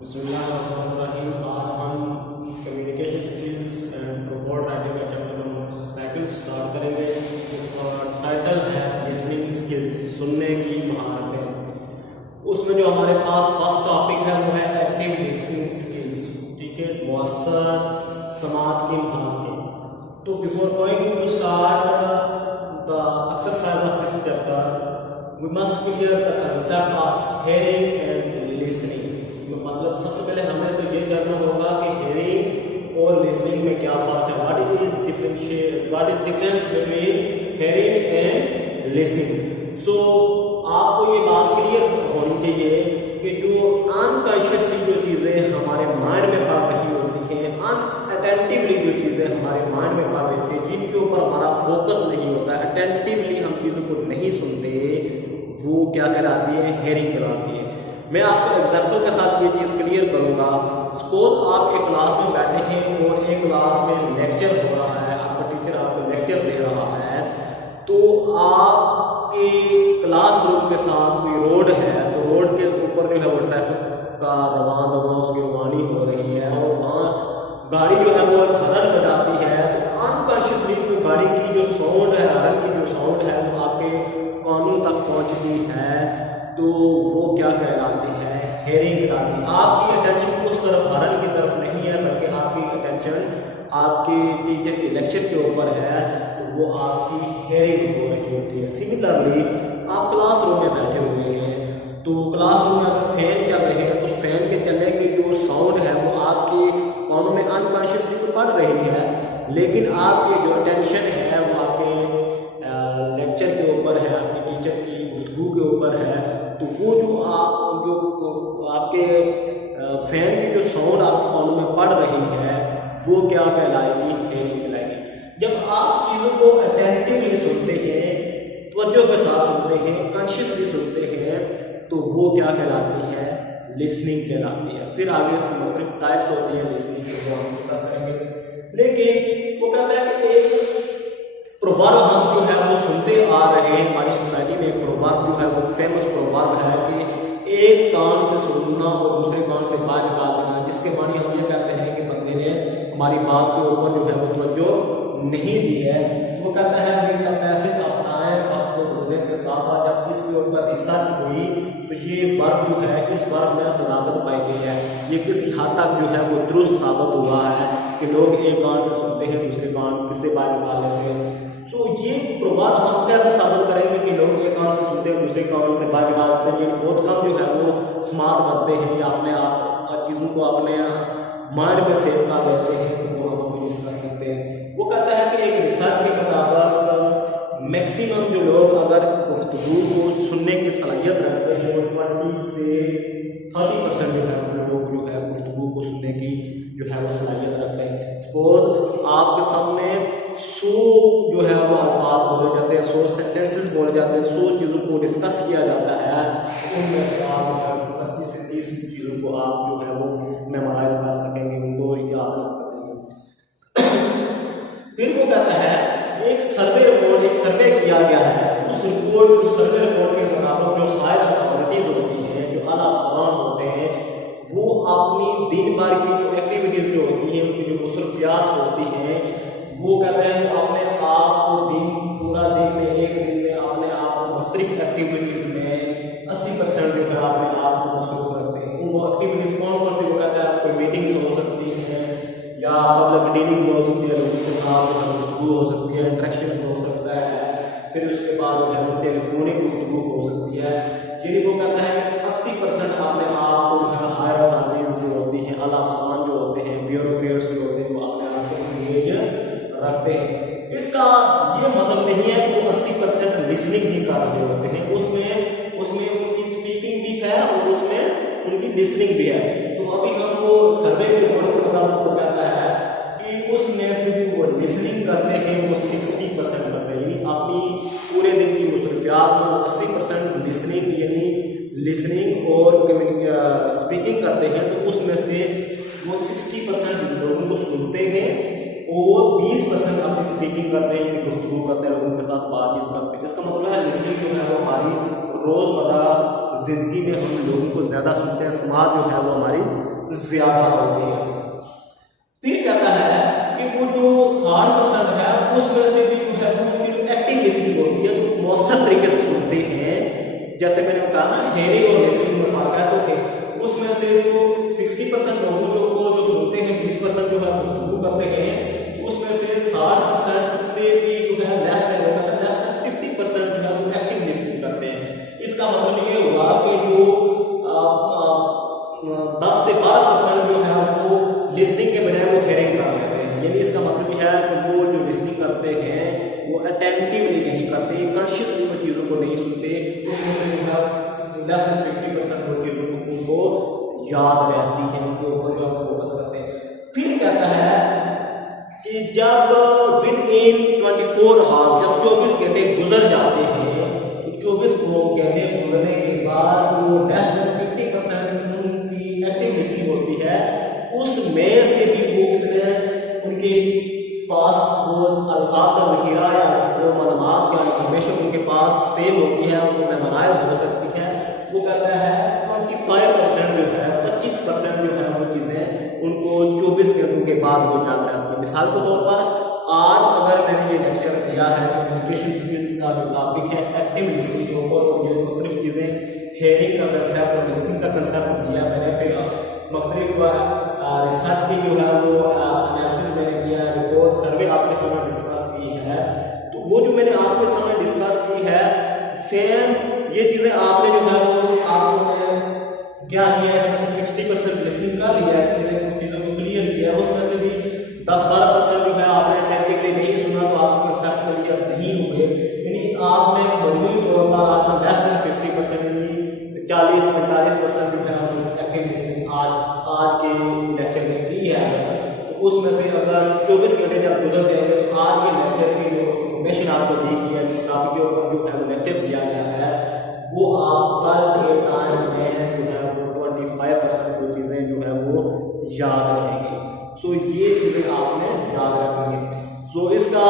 बिस्मिल्लाहिर्रहमानिर्रहीम। आज हम communication skills and report writing का चैप्टर नंबर सेकंड स्टार्ट करेंगे, जिसका टाइटल है लिसनिंग स्किल्स, सुनने की महारतें। उसमें जो हमारे पास फर्स्ट टॉपिक है वो है एक्टिव लिसनिंग स्किल्स। ठीक है, मौसर समात की महारतें। तो before going to start the exercise of this chapter we must clear the concept of hearing and listening. मतलब सबसे पहले हमें तो ये जानना होगा कि हेयरिंग और लिसनिंग में क्या फर्क है। What is difference between hearing and listening. So आपको ये बात क्लियर होनी चाहिए कि जो अनकॉन्शियसली जो चीज़ें हमारे माइंड में पड़ रही होती हैं, अनअटेंटिवली जो चीज़ें हमारे माइंड में पड़ रही थी, जिनके ऊपर हमारा फोकस नहीं होता, अटेंटिवली हम चीज़ों को नहीं सुनते, वो क्या कहलाती है? हेयरिंग कहलाती है। मैं आपको एग्जाम्पल के साथ ये चीज़ क्लियर करूँगा। सपोज आप एक क्लास में बैठे हैं और एक क्लास में लेक्चर हो रहा है, आपका टीचर आपको लेक्चर दे रहा है, तो आपके क्लासरूम के साथ कोई रोड है, तो रोड के ऊपर जो है वो ट्रैफिक का उसकी रवानी हो रही है और वहाँ गाड़ी जो है वो हॉर्न बजाती है। तो अनकॉन्शियसली गाड़ी की जो साउंड है, हॉर्न की जो साउंड है, वो आपके कानों तक पहुँचती है, तो वो क्या कहलाती है? हेयरिंग कहलाती है। आपकी अटेंशन उस तरफ हॉर्न की तरफ नहीं है, बल्कि आपकी अटेंशन आपके टीचर के लेक्चर के ऊपर है, तो वो आपकी हेयरिंग हो रही होती है। सिमिलरली आप क्लासरूम में बैठे हुए हैं, तो क्लासरूम में अगर फैन चल रहे हैं, तो फैन के चलने की जो साउंड है वो आपके कानों में अनकॉन्शियसली तो पड़ रही है, लेकिन आपकी जो अटेंशन है वो आपके लेक्चर के ऊपर है, आपके टीचर की गुफ्तगू के ऊपर है। तो वो जो आपके फैन की जो साउंड आपके कानों में पड़ रही है, वो क्या कहलाएगी? हेयरिंग कहलाएगी। जब आप चीज़ों को अटेंटिवली सुनते हैं, तवज्जो के साथ सुनते हैं, कॉन्शियसली सुनते हैं, तो वो क्या कहलाती है? लिसनिंग कहलाती है। फिर आगे मुख्तलिफ टाइप्स होती हैं लिसनिंग की, वो हम डिस्कस करेंगे। लेकिन वो कहता है कि एक प्रोवर्ब हम जो है वो सुनते आ रहे हैं, हमारी सोसाइटी में एक प्रोवर्ब जो है वो फेमस प्रोवर्ब है कि एक कान से सुनना और दूसरे कान से बाहर निकाल देना, जिसके मानी हम ये कहते हैं कि बंदे ने हमारी बात के ऊपर जो है वो तवज्जो नहीं दी है। वो कहता है कि तब पैसे अफनाएं आपको गुजरे के साथ जब इसके ऊपर रिसर्च हुई, तो ये वर्ब जो है, इस वर्ब में सदाकत पाई गई है। ये किसी हद तक जो है वो दुरुस्त साबित हुआ है कि लोग एक कान से सुनते हैं, दूसरे कान किससे बाहर निकाल लेते हैं। तो ये प्रभाव हम कैसे साबित करेंगे कि लोग एक कान से सुनते हैं, दूसरे कान से बाहर निकालते हैं? बहुत कम जो है वो स्मार्ट करते हैं या अपने आप चीज़ों को अपने माइंड में सेव कर लेते हैं, तो वो हम डिस्कस करते हैं। वो कहता है कि एक रिसर्च के मुताबिक मैक्सिमम जो लोग अगर गुफ्तगू को सुनने की सलाहियत रखते हैं, वो 20 से 30% जो है लोग जो है गुफ्तगू को सुनने की जो है वो सलाहियत रखते हैं। सपोज आपके सामने 100 जो है वो अल्फाज बोले जाते हैं, 100 सेंटेंसेस बोले जाते हैं, 100 चीज़ों को डिस्कस किया जाता है, उनमें से आप 25 से 30 चीज़ों को आप जो है वो मेमोराइज कर सकेंगे, उनको याद रख सकेंगे। फिर वो कहता है एक सर्वे किया गया है। उस सर्वे रिपोर्ट के मुताबिक जो हायर अथॉरिटीज होती हैं, जो आला अफसरान होते हैं, वो अपनी दिन भर की जो एक्टिविटीज़ जो होती हैं, उनकी जो मसरूफियात होती हैं, वो कहते हैं वो अपने आप को पूरा दिन में, एक दिन में अपने आप को मुख्तलिफ एक्टिविटीज़ में 80% जो है अपने आप को मसरूफ रखते हैं। वो एक्टिविटीज़ कौन कौन सी? वो कहता है कोई मीटिंग्स हो सकती हैं, या पब्लिक डीलिंग हो सकती है, लोगों के साथ गुफ्तगू हो सकती है, इंटरेक्शन हो सकता है, फिर उसके बाद जो है वो टेलीफोनिक गुफ्तगू हो सकती है। यदि वो कहता है कि 80% अपने आप को जो है हायर अथॉरिटीज़ जो होती हैं, आला अफसरान जो होते हैं, ब्यूरोक्रेट्स जो होते हैं, वो अपने आप को इंगेज रखते हैं। इसका ये मतलब नहीं है कि वो 80% लिसनिंग ही कर रहे होते हैं, उसमें उनकी स्पीकिंग भी है और उसमें उनकी लिसनिंग भी है। तो अभी हम वो सर्वे के रिपोर्ट के मुताबिक वो कहता है कि उसमें से जो वो लिसनिंग करते हैं वो 60% करते हैं, यानी अपनी पूरे दिन की मसरूफियात में 80% लिसनिंग और स्पीकिंग करते हैं। तो उसमें से वो 60% लोगों को सुनते हैं और 20% अपनी स्पीकिंग करते हैं, यानी गुफ्तगू करते हैं, लोगों के साथ बातचीत करते हैं। इसका मतलब है लिसनिंग जो है वो हमारी रोज़मर्रा ज़िंदगी में हम लोगों को ज़्यादा सुनते हैं, समाज जो है वो हमारी ज़्यादा हो गई है। फिर कहता है कि वो जो 60% है उसमें से भी जो है उनकी जो एक्टिव लिसनिंग होती है तो मौसम तरीके से सुनते हैं। जैसे मैंने कहा ना हेयरिंग और लिसनिंग में फर्क है, तो उसमें से जो 60% लोगों को जो सुनते हैं, 20% जो है वो शुरू करते हैं, उसमें से 60% से भी जो है लेस देन 50% जो है वो एक्टिव लिसनिंग करते हैं। इसका मतलब ये हुआ कि जो 10 से 12% जो है वो लिसनिंग के बजाय वो हेयरिंग कर लेते हैं। यानी इसका मतलब यह है कि वो जो लिसनिंग करते हैं वो अटेंटिवली नहीं करते, कॉन्शियसली वो चीज़ों को नहीं सुनते, उसमें से जो है लेस देन 50% वो चीज़ों को उनको याद रहती है, उनके ऊपर जो फोकस करते हैं। फिर कहता है कि जब विद इन 24 आवर्स, जब 24 घंटे गुजर जाते हैं, 24 घंटे गुजरने के बाद जो लेस देन 50% उनकी एक्टिव लिसनिंग होती है, उसमें से भी वो कितने उनके पास वो अल्फाज का ज़ख़ीरा या वो मालूमात या इंफॉर्मेशन उनके पास सेव होती है, उनको मेमोराइज हो सकती है। वो कहता है 25% जो है 25% जो है वो चीज़ें उनको 24 घंटों के बाद वो याद रहती है। मिसाल के तौर पर आज अगर मैंने ये लेक्चर दिया है कम्युनिकेशन स्किल्स का जो टॉपिक है एक्टिव लिसनिंग के ऊपर, और ये मुख्तलिफ चीज़ें हेयरिंग का कंसेप्ट और लिसनिंग का कंसेप्ट दिया मैंने, फिर मुख्तलिफ रिसर्च की जो है वो एनालिसिस मैंने किया है, रिपोर्ट सर्वे आपके सामने डिस्कस की है। तो वो जो मैंने आपके सामने डिस्कस की है सेम ये चीज़ें आपने जो है वो आपने क्या किया है, इसमें से 60% लिसनिंग कर लिया है, कुछ चीज़ों को क्लियर किया है, उसमें से भी 10-12% जो है आपने टेक्निकली नहीं सुना तो आपको कंसेप्ट क्लियर नहीं हुए। यानी आपने मजबूरी तौर पर आपने लेस देन 50% यानी 40-45% जो है एक्टिव लिसनिंग आज के लेक्चर में की है। तो उसमें से अगर 24 घंटे जब गुजर जाएंगे तो आज के लेक्चर की जो इंफॉर्मेशन आपको दी गई है, जिस टॉपिक के ऊपर जो है वो लेक्चर दिया गया है, वो आप कल के टाइम में जो है वो 25% जो चीज़ें जो है वो याद रहेंगी। सो ये चीज़ें आपने याद रखेंगे। सो इसका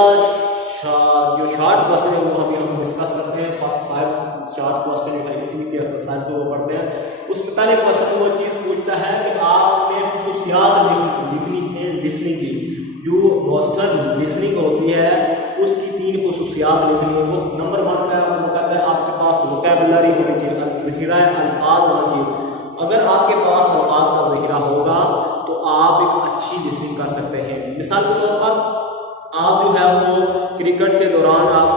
जो शॉर्ट क्वेश्चन है वो अभी हम डिस्कस करते हैं। फर्स्ट 5 शॉर्ट क्वेश्चन जो है इसी के एक्सरसाइज को वो पढ़ते हैं। उसमें पहले क्वेश्चन वो चीज़ पूछता है कि आपने खुसूसियात लिखनी है लिसनिंग की, जो मौसम लिसनिंग होती है उसकी 3 खुसूसियात लिखनी है। वो नंबर 1 का वो कहता है आपके पास वोकैबुलरी होनी चाहिए, ज़ख़ीरा अल्फाज होना चाहिए। अगर आपके पास अल्फाज का ज़ख़ीरा होगा तो आप एक अच्छी लिसनिंग कर सकते हैं। मिसाल के तौर पर आप जो है वो क्रिकेट के दौरान आप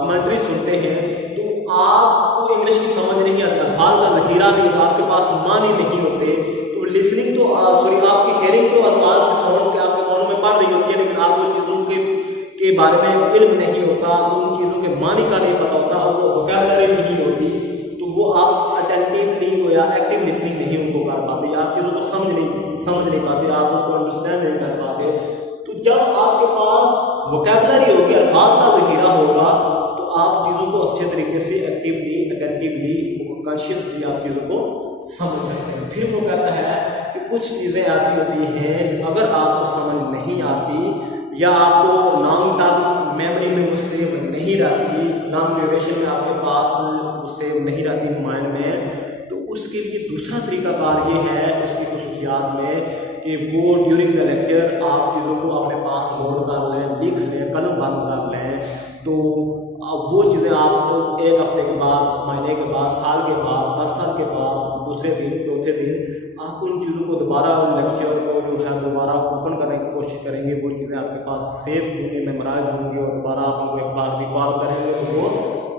कमेंट्री सुनते हैं तो आपको इंग्लिश की समझ नहीं आती, अल्फाज का ज़ख़ीरा नहीं होता, आपके पास मानी नहीं होते, तो लिसनिंग तो आपकी हेयरिंग तो अल्फाज के साउंड के आपके कानों में पड़ रही होती है, लेकिन आपको चीज़ों के बारे में इल्म नहीं होता, उन चीज़ों के मानी का नहीं पता होता, वो वोकैबुलरी नहीं होती, तो वो आप अटेंटिवली या एक्टिव लिसनिंग नहीं उनको कर पाते, आप चीज़ों को समझ नहीं पाते, आप उनको अंडरस्टैंड नहीं कर पाते। तो जब आपके पास वोकैबुलरी होगी, अल्फाज का ज़ख़ीरा होगा, तो आप चीज़ों को अच्छे तरीके से एक्टिवली अटेंटिवली कॉन्शियसली आप चीज़ों को समझ सकते हैं। फिर वो कहता है कि कुछ चीज़ें ऐसी होती हैं अगर आपको समझ नहीं आती या आपको लॉन्ग टर्म मेमोरी में वो सेव नहीं रहती, लॉन्ग ड्यूरेशन में आपके पास वो सेव नहीं रहती माइंड में, तो उसके लिए दूसरा तरीकाकार ये है उसकी खुसूसियात में कि वो ड्यूरिंग द लेक्चर आप चीज़ों को अपने पास नोट कर लें, लिख लें, कलम बंद कर लें, तो वो चीज़ें आप 1 हफ्ते के बाद, महीने के बाद, साल के बाद, 10 साल के बाद, दूसरे दिन, चौथे दिन आप उन चीज़ों को दोबारा लेक्चर को जो है दोबारा ओपन करने की कोशिश करेंगे, वो चीज़ें आपके पास सेव होंगी, मेमोराइज होंगी, और दोबारा आप उनको एक बार रिकॉल करेंगे तो वो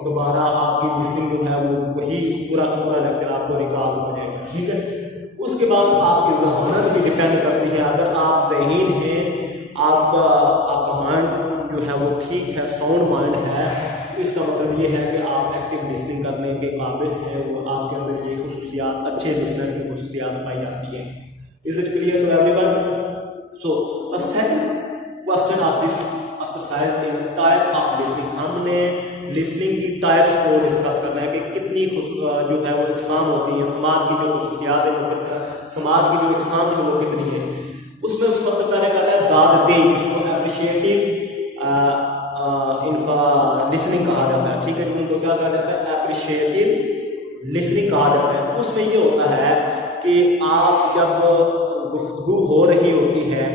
दोबारा आपकी लिसनिंग जो है वो वही पूरा लेक्चर आपको रिकॉल हो जाएगा। ठीक है, उसके बाद आपकी ज़हानत भी डिपेंड करती है। अगर आप ज़हीन हैं, आपका माइंड जो है वो ठीक है, साउंड माइंड है, इसका मतलब ये है कि आप एक्टिव लिसनिंग करने के काबिल हैं, वो आपके अंदर ये खुसूसियात, अच्छे लिसनर की खुसूसियात पाई जाती है। Is it clear to everyone? So the second question of this exercise is type of listening. हमने लिसनिंग की टाइप्स को डिस्कस करना है कि कितनी जो है वो इकसाम होती है, समाज की जो खुसूसियात है, समाज की जो इकसाम है वो कितनी है। उसमें सबसे पहले कहता है दाददे, जिसको एप्रिशिएटिव लिसनिंग कहा जाता है। ठीक है, उनको क्या कहा जाता है? एप्रिशिएटिव लिसनिंग कहा जाता है। उसमें ये होता है कि आप जब गुफ्तगू हो रही होती है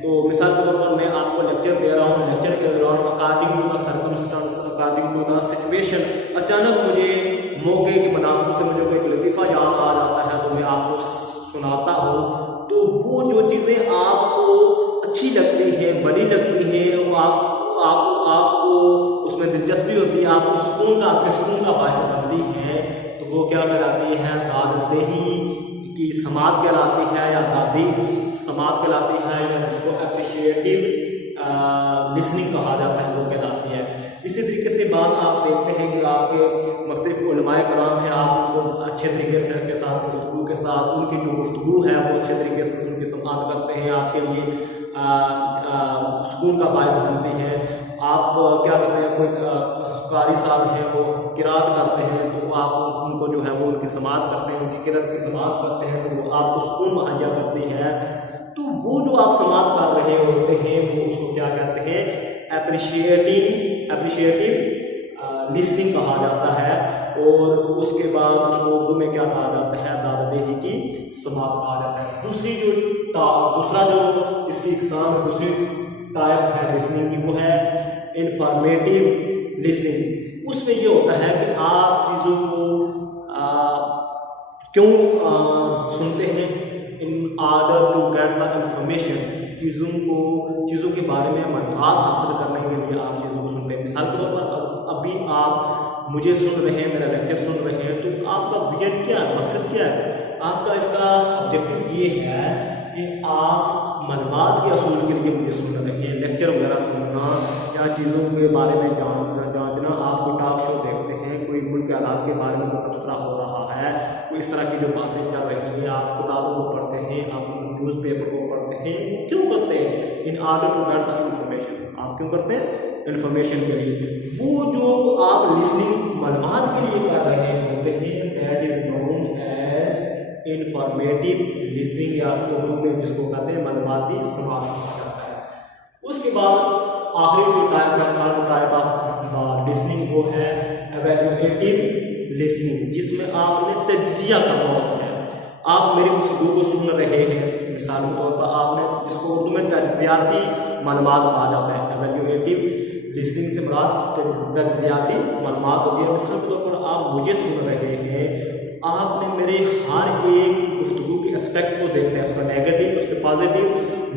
तो मिसाल के तौर पर मैं आपको लेक्चर दे रहा हूँ, लेक्चर के दौरान according to the circumstance, according to the situation, अचानक मुझे मौके की मुनासिबत से मुझे कोई लतीफ़ा याद आ जाता है तो मैं आपको सुनाता हूँ। तो वो जो चीज़ें आपको अच्छी लगती है, बड़ी लगती है, वो आपको उसमें दिलचस्पी होती है, आपको आपके सुकून का बायस बनती है, तो वो क्या कहलाती है, दाददेही की समात कहलाती है या दादी की समात कहलाती है, या जिसको अप्रिशिएटिव लिसनिंग कहा जाता है वो कहलाती है। इसी तरीके से बात आप देखते हैं कि आपके मुख्तलिफ उलमाए कराम हैं, आप उनको अच्छे तरीके से के साथ गुफ्तगू के साथ उनकी जो गुफ्तगू है वो अच्छे तरीके से उनकी समात करते हैं, आपके लिए सुकून का बायस बनती है। आप क्या कहते हैं, कोई कारी साहब हैं वो किरात करते हैं तो आप उनको जो है वो उनकी समात करते हैं, उनकी किरात की समात करते हैं तो वो आपको सुकून मुहैया करती है। तो वो जो आप समात कर रहे होते हैं वो उसको क्या कहते हैं, अप्रिशिएटिव लिसनिंग कहा जाता है। और उसके बाद उसको उर्दू में क्या कहा जाता है, दाददेही की समात कहा जाता है। दूसरा जो इसकी इकसाम, दूसरी टाइप है लिसनिंग की, वो है इंफॉर्मेटिव लिसनिंग। उसमें ये होता है कि आप चीज़ों को क्यों सुनते हैं, in order to get the information, चीज़ों के बारे में मालूमात हासिल करने के लिए आप चीज़ों को सुनते हैं। मिसाल के तौर पर अभी आप मुझे सुन रहे हैं, मेरा लेक्चर सुन रहे हैं, तो आपका विजन क्या है, मकसद क्या है, आपका इसका ऑब्जेक्टिव ये है कि आप मालूमात के असूल के लिए मुझे सुन रहे हैं, लेक्चर वगैरह सुनना या चीज़ों के बारे में जांचना। आप कोई टॉक शो देखते हैं, कोई मुल्क के हालात के बारे में कोई तबसरा हो रहा है, कोई इस तरह की जो बातें चल रही हैं, आप किताबों को पढ़ते हैं, आप न्यूज़पेपर को पढ़ते हैं, क्यों करते हैं, in order to get the information. आप क्यों करते हैं, इन्फॉर्मेशन के लिए। वो जो आप लिसनिंग मालूमात के लिए कर रहे होते हैं, that is known as informative listening, या उर्दू में जिसको कहते हैं मालूमाती समात कहा जाता है। उसके बाद आखिरी जो टाइप है, थर्ड टाइप ऑफ लिसनिंग, वो है एवेल्युएटिव लिसनिंग, जिसमें आपने तज्जिया करना होता है। आप मेरी गुफ्तगू को सुन रहे हैं, मिसाल के तौर पर आपने, जिसको उर्दू में तज्जियाती मालूमात कहा जाता है, एवेल्युएटिव लिसनिंग से मुराद तज्जियाती मालूमात होती है। मिसाल के तौर पर आप मुझे सुन रहे हैं, आपने मेरे हर एक गुफ्तगू के एस्पेक्ट को देखना है, उसका नेगेटिव, उसके पॉजिटिव,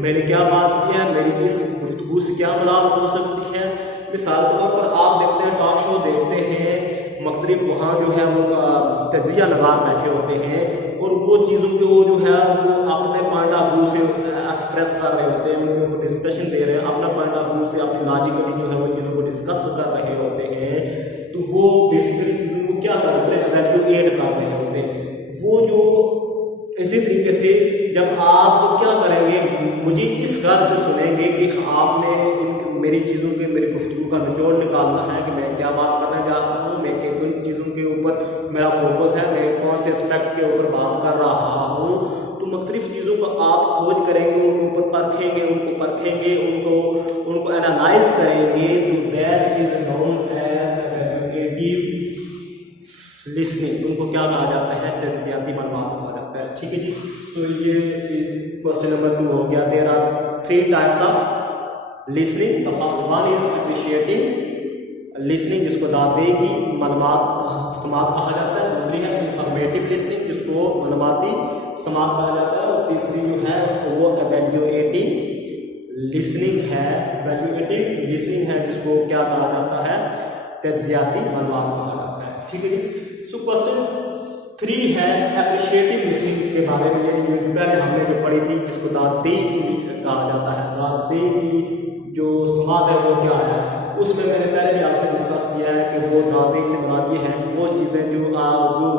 मैंने क्या बात की है, मेरी इस गुफ्तगू से क्या मुराद हो सकती है। मिसाल के तौर पर आप देखते हैं, टॉक शो देखते हैं, मुख्तलिफ वहाँ जो है वो तज्जिया नगार बैठे होते हैं और वो चीज़ों के वो जो है वो अपने पॉइंट ऑफ व्यू से एक्सप्रेस कर रहे होते हैं, उनके ऊपर डिस्कशन दे रहे हैं, अपना पॉइंट ऑफ व्यू से अपनी लॉजिकली जो है वो चीज़ों को डिस्कस कर रहे होते हैं। तो वो बेसिकली चीज़ों को क्या कर रहे होते हैं, एवेल्युएट कर रहे होते हैं। वो जो इसी तरीके से जब आप क्या करेंगे, मुझे इस गर्ज से सुनेंगे कि आपने मेरी चीज़ों के, मेरी गुफ्तगू का निचोड़ निकालना है कि मैं क्या बात करने जा रहा हूँ, मैं किन चीज़ों के ऊपर मेरा फोकस है, मैं कौन से एस्पेक्ट के ऊपर बात कर रहा हूँ। तो मुख्तलिफ चीज़ों को आप खोज करेंगे, उनके ऊपर परखेंगे, उनको एनालाइज करेंगे। तो that is known as evaluative listening. उनको क्या कहा जाता है, तज्जियाती मालूमात कहा जाता है। ठीक है जी। तो ये क्वेश्चन नंबर 2 हो गया। There are 3 types of listening. The first one is appreciative listening, जिसको दादे की मालूमात समात कहा जाता है। दूसरी है इंफॉर्मेटिव लिसनिंग, जिसको मालूमाती समात कहा जाता है। और तीसरी जो है वो एवेल्युएटिव लिसनिंग है। एवेल्युएटिव लिसनिंग है जिसको क्या कहा जाता है, तज्जियाती मालूमात कहा जाता है। ठीक है जी। सो क्वेश्चन 3 है अप्रिशिएटिव लिसनिंग के बारे में। ये पहले हमने जो पढ़ी थी, जिसको दादे की कहा जाता है। दादे की जो समात है वो क्या है, उसमें मैंने पहले भी आपसे डिस्कस किया है कि वो दादे से मुराद ये है कि वो चीज़ें जो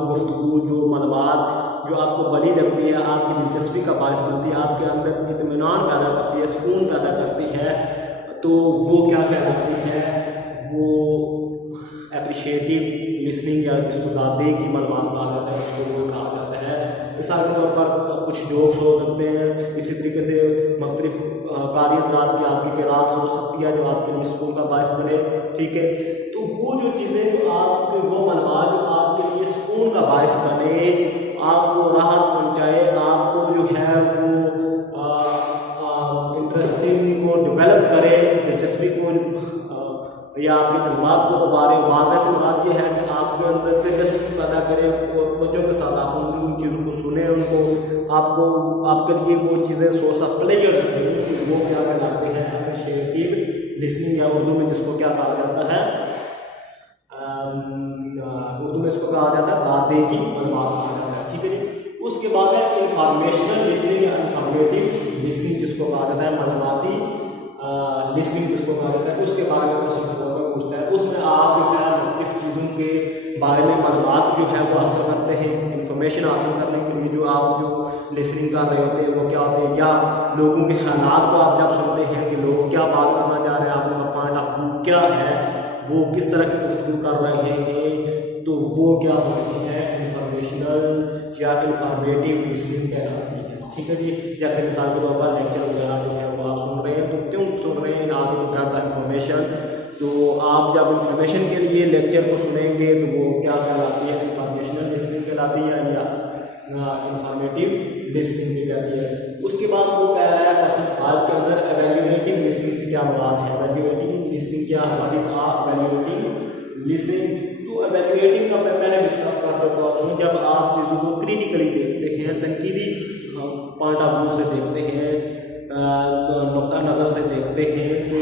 गुफ्तगू, जो मालूमात जो आपको बड़ी लगती है, आपकी दिलचस्पी का बायस बनती है, आपके अंदर इत्मीनान पैदा करती है, सुकून पैदा करती है, तो वो क्या कहलाती है, वो एप्रिशिएटिव लिसनिंग, या जिसको दादे की मालूमात कहा जाता है, उसको वो कहा जाता है। मिसाल के तौर पर कुछ जोक्स हो सकते हैं। इसी तरीके से मुख्तलिफ कार्यज़रात की आपकी किरात हो सकती है जो आपके लिए सुकून का बायस बने, ठीक है। तो वो जो चीज़ें जो आपके वो मनवा जो आपके लिए सुकून का बायस बने, आपको राहत पहुँचाए, आपको जो है वो इंटरेस्टिंग को डेवलप करे, दिलचस्पी को या आपके जज्बात को उबारने से मुराद ये है कि आपके अंदर दिलचस्पी पैदा करे और बच्चों के साथ आप उन चीज़ों को सुने, उनको आपको आपके लिए वो चीज़ें सोर्स ऑफ प्लेजर वो क्या कहलाते हैं, अप्रिशिएटिव लिसनिंग, या उर्दू में जिसको क्या कहा जाता है, उर्दू में इसको कहा जाता है दादे की अनुवाद कहा जाता है, ठीक है जी। उसके बाद है इंफॉर्मेशनल लिसनिंग या इंफॉर्मेटिव लिसनिंग जिसको कहा जाता है, मालूमाती लिसनिंग जिसको कहा जाता है। उसके बारे में क्वेश्चन 4 में पूछता है, उसमें आप जो है मुख्तलिफ चीज़ों के बारे में मालूमात जो है वो हासिल करते हैं। इंफॉर्मेशन हासिल करने के लिए जो आप जो लिसनिंग कर रहे होते हैं वो क्या होते हैं, या लोगों के ख्यालात को आप जब सुनते हैं कि लोग क्या बात करना चाह रहे हैं, आपका पॉइंट ऑफ व्यू क्या है, वो किस तरह की गुफ्तगू कर रहे हैं, तो वो क्या होती है इंफॉर्मेशनल या इंफॉर्मेटिव लिसनिंग कहलाती है, ठीक है जी। जैसे मिसाल के तौर पर लेक्चर वगैरह जो है वो आप सुन रहे हैं, तो क्यों सुन रहे हैं, आप क्या इंफॉर्मेशन, तो आप जब इंफॉर्मेशन के लिए लेक्चर को सुनेंगे तो वो क्या कहलाती है, इंफॉर्मेशनल लिसनिंग कहलाती है या इंफॉर्मेटिव लिसनिंग भी कहती है। उसके बाद वो कह रहा है क्वेश्चन 5 के अंदर एवेल्युएटिंग लिसनिंग से क्या मुराद है, एवेल्युएटिंग लिसनिंग क्या है, एवेल्युएटिंग लिसनिंग। तो एवेल्युएटिंग का मैं पहले डिस्कस कर चुका हूँ, जब आप चीज़ों को क्रिटिकली देखते हैं, तनकीदी पॉइंट ऑफ व्यू से देखते हैं, नुक्ता नज़र से देखते हैं, तो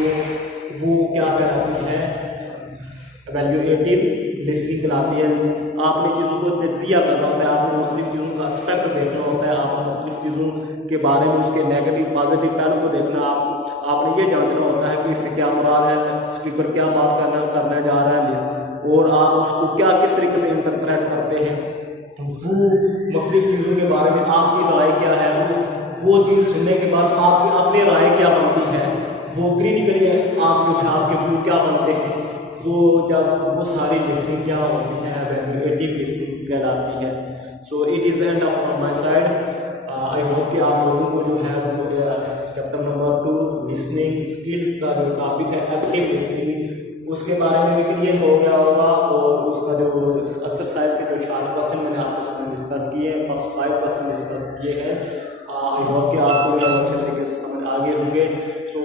वो क्या कहलाती है, एवेल्युएटिव लिसनिंग कहलाती है। आपने चीज़ों को तजिया करना होता है, आपने मुख्तलिफ चीज़ों का एस्पेक्ट देखना होता है, आपने मुख्तलिफ चीज़ों के बारे में उसके नेगेटिव पॉजिटिव पहलू को देखना, आपने ये जांचना होता है कि इससे क्या मुराद है, स्पीकर क्या बात करने जा रहा है, और आप उसको क्या किस तरीके से इंटरप्रेट करते हैं, वो मुख्तलिफ चीज़ों के बारे में आपकी राय क्या है, वो चीज़ सुनने के बाद आपकी अपनी राय क्या बनती है, वो क्रिटिकली आप जो आपके व्यू क्या बनते हैं, वो जब वो सारी लिसनिंग क्या होती है, एवेल्युएटिव लिसनिंग कहलाती है। So it is end of from my side. I hope कि आप लोगों को जो है वो चैप्टर नंबर 2 लिसनिंग स्किल्स का जो टॉपिक है एक्टिव लिसनिंग, उसके बारे में भी क्लियर हो गया होगा, और उसका जो एक्सरसाइज के जो 4 क्वेश्चन मैंने आपके साथ डिस्कस किए हैं, फर्स्ट 5 क्वेश्चन डिस्कस किए हैं। आई होप कि आपको ये अच्छे तरीके से समझ आगे होंगे। सो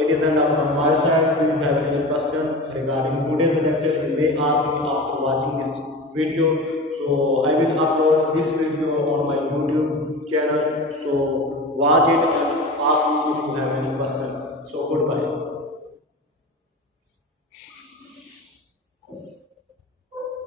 it is enough from my side. Do you have any question regarding today's lecture? You may ask me after watching this video. So I will upload this video on my YouTube channel. So watch it and ask me if you have any question. So goodbye.